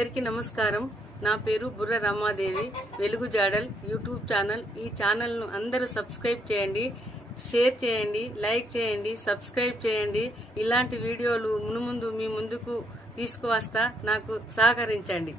అందరికీ నమస్కారం. నా పేరు బుర్ర రమాదేవి. వెలుగు జాడల్ యూట్యూబ్ ఛానల్. ఈ ఛానల్ ను అందరూ సబ్స్క్రైబ్ చేయండి, షేర్ చేయండి, లైక్ చేయండి, సబ్స్క్రైబ్ చేయండి. ఇలాంటి వీడియోలు మునుముందు మీ ముందుకు తీసుకువస్తా. నాకు సహకరించండి.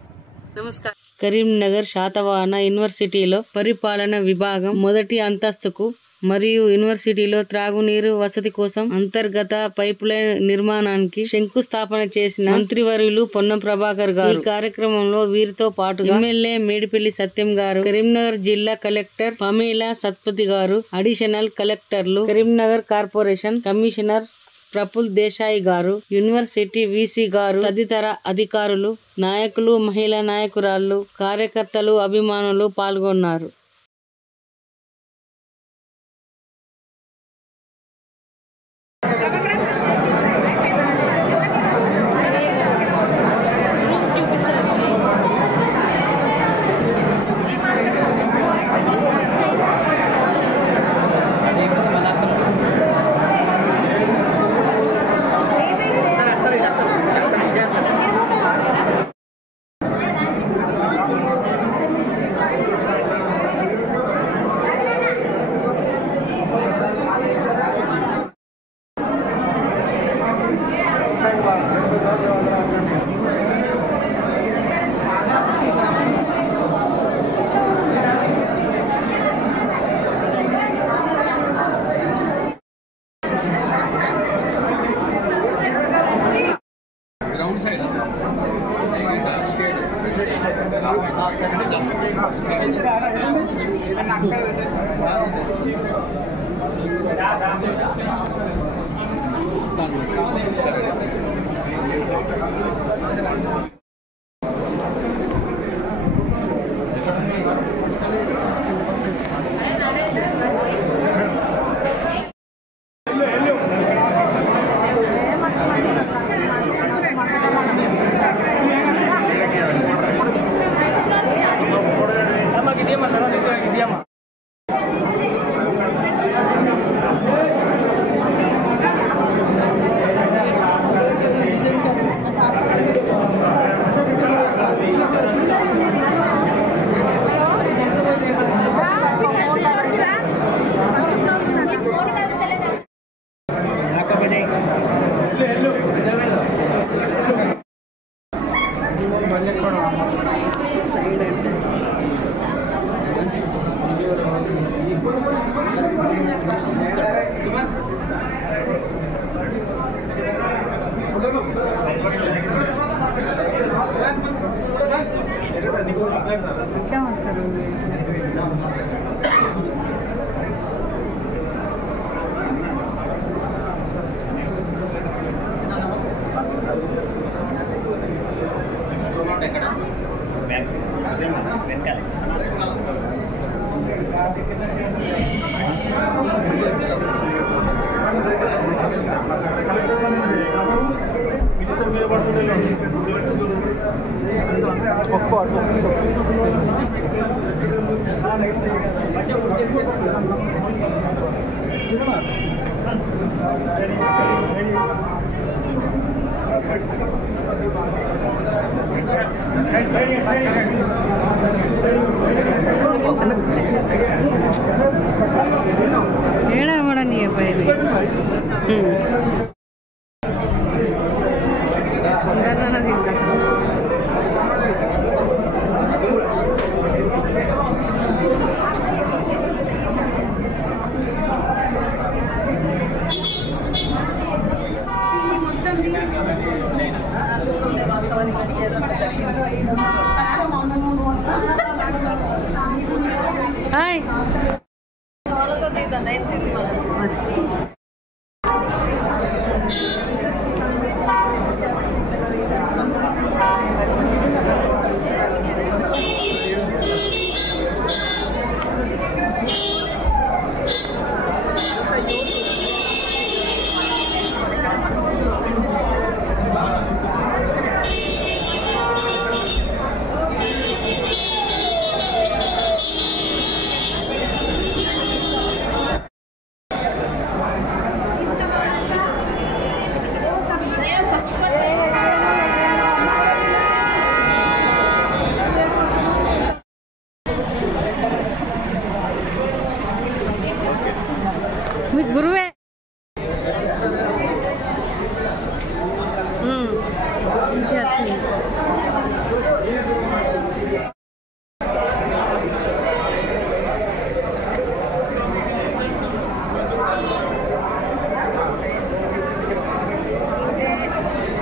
నమస్కారం. కరీంనగర్ శాతవాహన యూనివర్సిటీలో పరిపాలన విభాగం మొదటి అంతస్తుకు మరియు యూనివర్సిటీలో త్రాగునీరు వసతి కోసం అంతర్గత పైపులైన్ నిర్మాణానికి శంకుస్థాపన చేసిన మంత్రివర్యులు పొన్నం ప్రభాకర్ గారు. ఈ కార్యక్రమంలో వీరితో పాటు ఎమ్మెల్యే మేడిపల్లి సత్యం గారు, కరీంనగర్ జిల్లా కలెక్టర్ పమేలా సత్పతి గారు, అడిషనల్ కలెక్టర్లు, కరీంనగర్ కార్పొరేషన్ కమిషనర్ ప్రఫుల్ దేశాయి గారు, యూనివర్సిటీ వీసీ గారు, తదితర అధికారులు, నాయకులు, మహిళా నాయకురాళ్లు, కార్యకర్తలు, అభిమానులు పాల్గొన్నారు.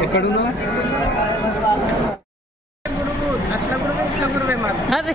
ఎక్కడున్నా అదే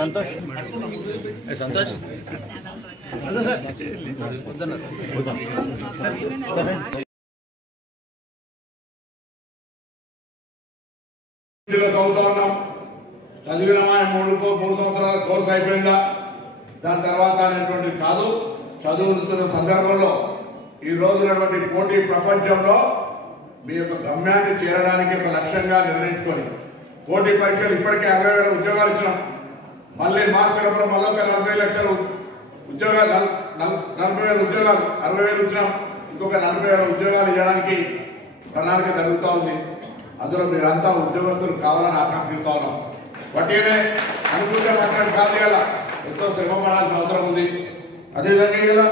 సంతోష్ చదువుతా ఉన్నాం. చదివినమా 3 సంవత్సరాల కోర్సు అయిపోయిందా దాని తర్వాత అనేటువంటి కాదు. చదువుతున్న సందర్భంలో ఈ రోజునటువంటి పోటీ ప్రపంచంలో మీ యొక్క గమ్యాన్ని చేరడానికి ఒక లక్ష్యంగా నిర్ణయించుకొని పోటీ పరీక్షలు ఇప్పటికే 60,000 ఉద్యోగాలు ఇచ్చినాం. మళ్ళీ మార్చినప్పుడు మళ్ళీ 40 లక్షల ఉద్యోగాలు 40,000 ఉద్యోగాలు 60,000 ఇచ్చినాం. ఇంకొక 40,000 ఉద్యోగాలు ఇవ్వడానికి ప్రణాళిక జరుగుతూ ఉంది. అందులో మీరంతా ఉద్యోగస్తులు కావాలని ఆకాంక్షిస్తా ఉన్నాం. వాటినే అనుకుంటే మాత్రం కాదు, కదా ఎంతో శ్రమ పడాల్సిన అవసరం ఉంది. అదేవిధంగా ఇలా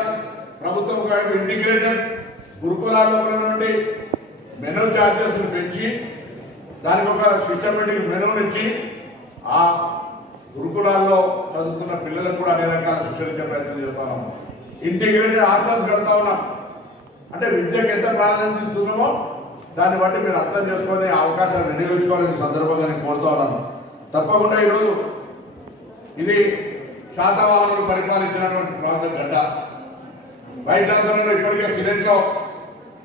ప్రభుత్వం ఇంటిగ్రేటెడ్ గురుకులాల్లో ఉన్నటువంటి మెనూ ఛార్జెస్ పెంచి దానికి ఒక సిస్టమేటిక్ మెనూని ఇచ్చి ఆ గురుకులాల్లో చదువుతున్న పిల్లలకు కూడా అన్ని రకాల శిక్షణ ఇచ్చే ప్రయత్నం చేస్తున్నాం. ఇంటిగ్రేటెడ్ హాస్టల్స్ కడతా ఉన్నాం. అంటే విద్యకు ఎంత ప్రాధాన్యత ఇస్తున్నామో దాన్ని బట్టి మీరు అర్థం చేసుకొని ఆ అవకాశాలు వినియోగించుకోవాలని సందర్భంగా నేను కోరుతా ఉన్నాను. తప్పకుండా ఈరోజు ఇది శాతవాహనులు పరిపాలించినటువంటి ప్రాంతం గడ్డ. వైద్యాంధ్రంలో ఇప్పటికే సినెట్లో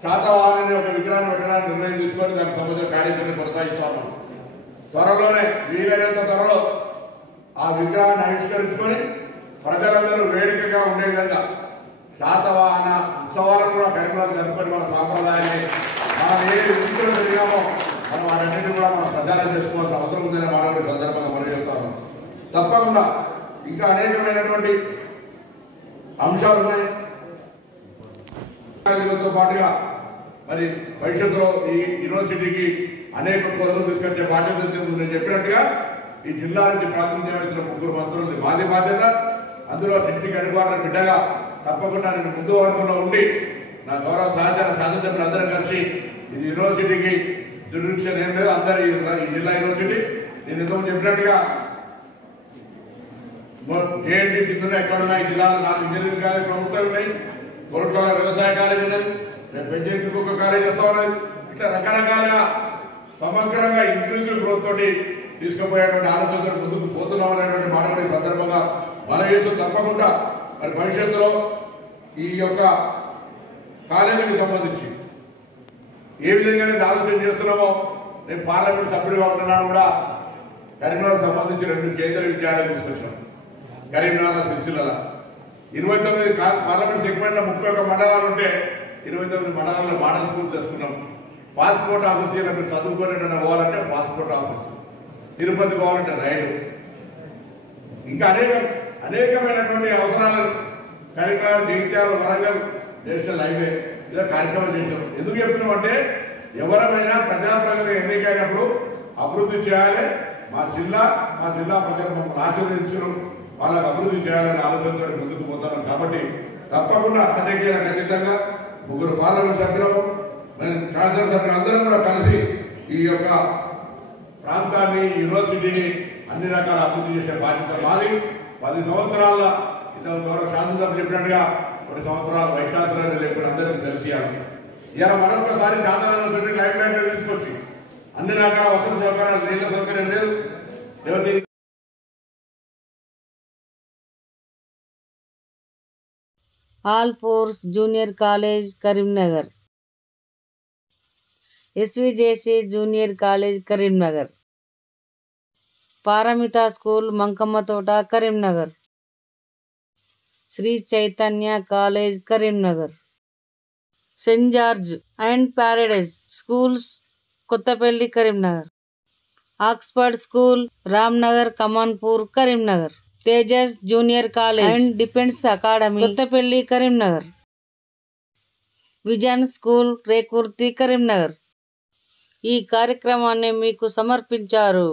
శాతవాహనుని ఒక విగ్రహాన్ని పెట్టడానికి నిర్ణయం తీసుకొని దానికి సంబంధించిన కార్యక్రమం కొనసాగిస్తాము. త్వరలోనే వీలైనంత త్వరలో ఆ విగ్రహాన్ని ఆవిష్కరించుకొని ప్రజలందరూ వేడుకగా ఉండే విధంగా శాతవాహన ఉత్సవాలను కూడా కరీంనగర్ జరుపుకొని మన సాంప్రదాయాన్ని మనం ఏ వృత్తులు పెరిగామో మనం వాటన్నింటినీ కూడా మనం ప్రచారం చేసుకోవాల్సిన అవసరం ఉందనే మాట సందర్భంగా మనం చెప్తాము. తప్పకుండా ఇంకా అనేకమైనటువంటి అంశాలు ఉన్నాయి. తో పాటుగా మరి భవిష్యత్తులో ఈ యూనివర్సిటీకి అనేక కోర్సులు తీసుకొచ్చే బాధ్యత నేను చెప్పినట్టుగా ఈ జిల్లా నుంచి ప్రాతినిధ్యం వహించిన 3 మంత్రులు మాది బాధ్యత. అందులో డిస్ట్రిక్ట్ హెడ్ క్వార్టర్ బిడ్డగా తప్పకుండా నేను ముందు వర్గంలో ఉండి నా గౌరవ సహచార శాసనసభ్యులు అందరం కలిసి ఇది యూనివర్సిటీకి జ్యుడిక్షన్ ఏం లేదు, అందరు ఈ జిల్లా యూనివర్సిటీ. నేను ఇంతకు చెప్పినట్టుగా జేఎన్టీ కింద ఎక్కడున్నా ఈ జిల్లాలో 4 ఇంజనీరింగ్ కాలేజ్ ప్రభుత్వం ఉన్నాయి, కోరుట్ల వ్యవసాయ కాలేజ్ ఉన్నది, పెంచేకి ఇంకొక కాలేజ్ వస్తా ఉన్నది. ఇట్లా రకరకాలుగా సమగ్రంగా ఇంక్లూజివ్ గ్రోత్ తోటి తీసుకుపోయేటువంటి ఆలోచనతో ముందుకు పోతున్నాం అనేటువంటి మాట ఈ సందర్భంగా మన చేస్తూ తప్పకుండా మరి భవిష్యత్తులో ఈ యొక్క కాలేజీకి సంబంధించి ఏ విధంగా ఆలోచన చేస్తున్నామో నేను పార్లమెంట్ సభ్యుడిగా ఉంటున్నాను కూడా కరీంనగర్ సంబంధించి 2 కేంద్రీయ విద్యాలయాలు తీసుకొచ్చాం. కరీంనగర్ సిరిసిల్ల 29 పార్లమెంట్ సెగ్మెంట్లో 31 మండలాలు ఉంటే 29 మండలాల్లో మోడల్ స్కూల్ చేసుకున్నాం. పాస్పోర్ట్ ఆఫీసులో మీరు చదువుకొని పోవాలంటే పాస్పోర్ట్ ఆఫీస్, తిరుపతి పోవాలంటే రైలు, ఇంకా అనేకమైనటువంటి అవసరాలు కరీంనగర్, జగిత్యాల, వరంగల్ నేషనల్ హైవే ఇలా కార్యక్రమం చేసినాం. ఎందుకు చెప్తున్నాం అంటే ఎవరమైనా ప్రజాప్రతినిధి ఎన్నికైనప్పుడు అభివృద్ధి చేయాలి. మా జిల్లా ప్రజలు మమ్మల్ని ఆశీర్వదించరు, వాళ్ళకు అభివృద్ధి చేయాలనే ఆలోచనతో ముందుకు పోతాను. కాబట్టి తప్పకుండా రాజకీయాలకు అతీతంగా 3 పార్లమెంట్ సభ్యులు, శాసనసభ్యులు అందరం కూడా కలిసి ఈ యొక్క ప్రాంతాన్ని యూనివర్సిటీని అన్ని రకాల అభివృద్ధి చేసే బాధ్యత మాది. 10 సంవత్సరాల గౌరవ శాసనసభ చెప్పినట్టుగా 10 సంవత్సరాలు వైస్ ఛాన్సలర్ లేకుండా అందరికీ తెలిసియాలి. ఇలా మరొకసారి శాసన యూనివర్సిటీ లైఫ్ లైన్ మీద తీసుకొచ్చి అన్ని రకాల వసతి సౌకర్యాలు, నీళ్ల సౌకర్యం లేదు. Alphores junior college Karimnagar, SVJC junior college Karimnagar, Paramita school Mankammathota Karimnagar, Sri Chaitanya college Karimnagar, saint George and paradise schools Kothapalli Karimnagar, Oxford school Ramnagar Kamanpur Karimnagar, Tejas junior college and defence academy Kothapalli Karimnagar, vision school Rekurthi Karimnagar ఈ కార్యక్రమాన్ని మీకు సమర్పించారు.